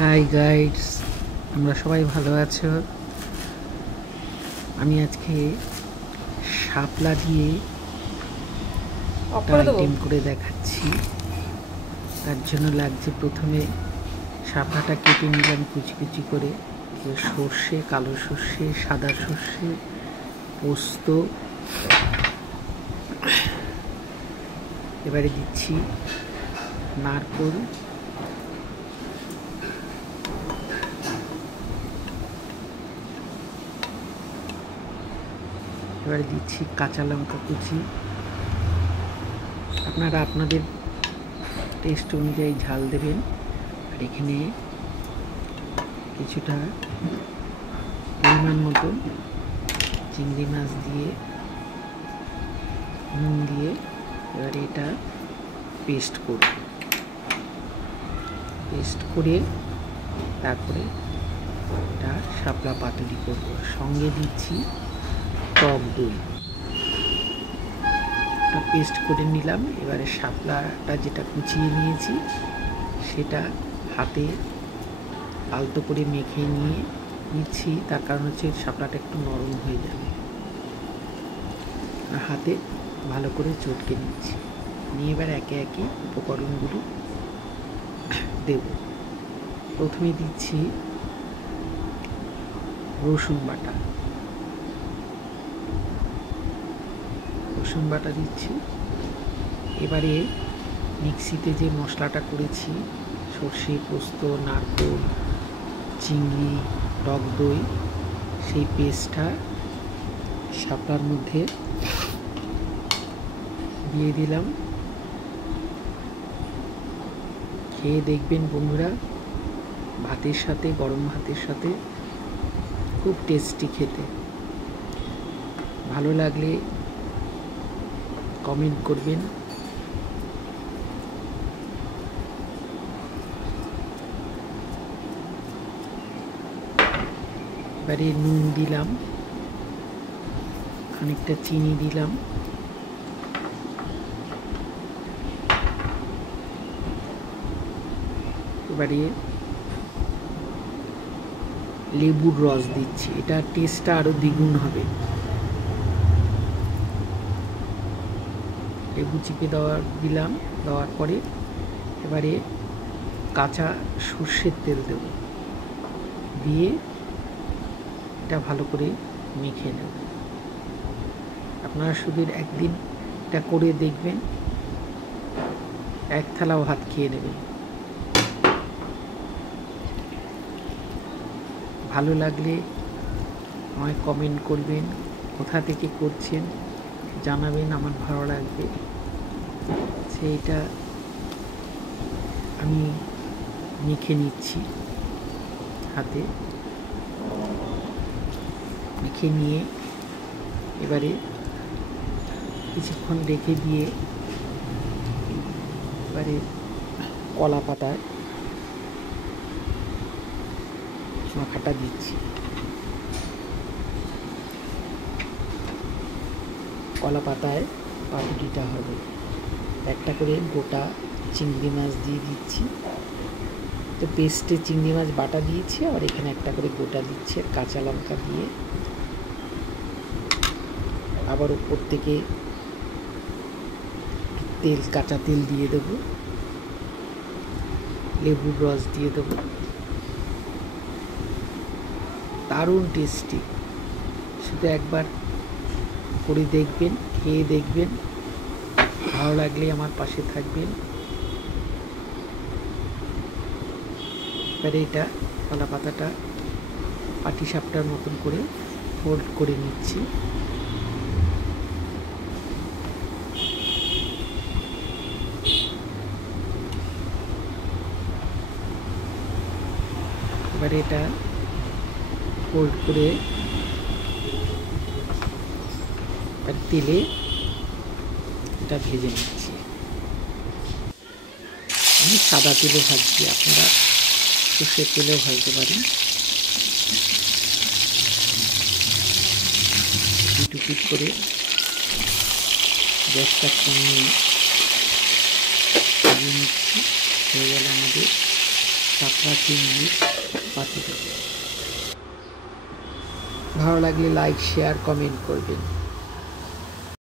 High guides, আমরা সবাই ভালো আছো। আমি আজকে শাপলা দিয়ে আইটেম করে দেখাচ্ছি। তার জন্য লাগছে, প্রথমে শাপলাটা কেটে নিলাম কুচি কুচি করে। সর্ষে, কালো সর্ষে, সাদা সর্ষে, পোস্ত, এবারে দিচ্ছি নারকোল, এবারে দিচ্ছি কাঁচা লঙ্কা কুচি। আপনারা আপনাদের টেস্ট অনুযায়ী ঝাল দেবেন। আর এখানে কিছুটা পরিমাণ মতো চিংড়ি মাছ দিয়ে নুন দিয়ে এবারে এটা পেস্ট করে তারপরে এটা শাপলা পাতুরি করব। সঙ্গে দিচ্ছি টক দই, পেস্ট করে নিলাম। এবারে শাপলাটা যেটা কুচিয়ে নিয়েছি সেটা হাতে আলতো করে মেখে নিচ্ছি। তার কারণ হচ্ছে শাপলাটা একটু নরম হয়ে যাবে। হাতে ভালো করে চটকে নিচ্ছি। নিয়ে এবার একে একে উপকরণগুলো দেব। প্রথমে দিচ্ছি রসুন বাটা দিচ্ছি। এবারে মিক্সিতে যে মশলাটা করেছি, সর্ষে, পোস্ত, নারকোল, চিংড়ি, টক দই, সেই পেস্টটা শাপলার মধ্যে দিয়ে দিলাম। খেয়ে দেখবেন বন্ধুরা, ভাতের সাথে, গরম ভাতের সাথে খুব টেস্টি খেতে। ভালো লাগলে কমেন্ট করবেন। এবারে নুন দিলাম, খানিকটা চিনি দিলাম, এবারে লেবুর রস দিচ্ছি। এটা টেস্টটা আরো দ্বিগুণ হবে। লেবু চিপে দেওয়ার পরে এবারে কাঁচা সর্ষের তেল দেব, দিয়ে এটা ভালো করে মেখে নেব। আপনারা শুধু একদিন এটা করে দেখবেন, এক থালাও ভাত খেয়ে নেবেন। ভালো লাগলে আমায় কমেন্ট করবেন, কোথা থেকে করছেন জানাবেন, আমার ভালো লাগবে। সেইটা আমি মেখে নিচ্ছি। হাতে মেখে নিয়ে এবারে কিছুক্ষণ রেখে দিয়ে এবারে কলা পাতায় মাখাটা দিচ্ছি। কলা পাতায় পাতুরিটা হবে। একটা করে গোটা চিংড়ি মাছ দিয়ে দিচ্ছি। তো পেস্টে চিংড়ি মাছ বাটা দিয়েছি, আর এখানে একটা করে গোটা দিচ্ছি, আর কাঁচা লঙ্কা দিয়ে আবার উপর থেকে কাঁচা তেল দিয়ে দেব, লেবুর রস দিয়ে দেব। দারুণ টেস্টি। শুধু একবার করে দেখবেন, খেয়ে দেখবেন। ভালো লাগলে আমার পাশে থাকবেন। এবারে এটা কলা পাতাটা পাটিসাপটার মতন করে ফোল্ড করে নিচ্ছি। এবারে এটা ফোল্ড করে তেলে এটা ভেজে নিচ্ছি। আমি সাদা তেলে ভাজছি, আপনারা সর্ষের তেলেও ভাজতে পারেন। পিট করে গ্যাসটা কমিয়ে নিচ্ছি। হয়ে গেল আমাদের কাঁকড়া চিংড়ি পাতুরি। ভালো লাগলে লাইক, শেয়ার, কমেন্ট করবেন।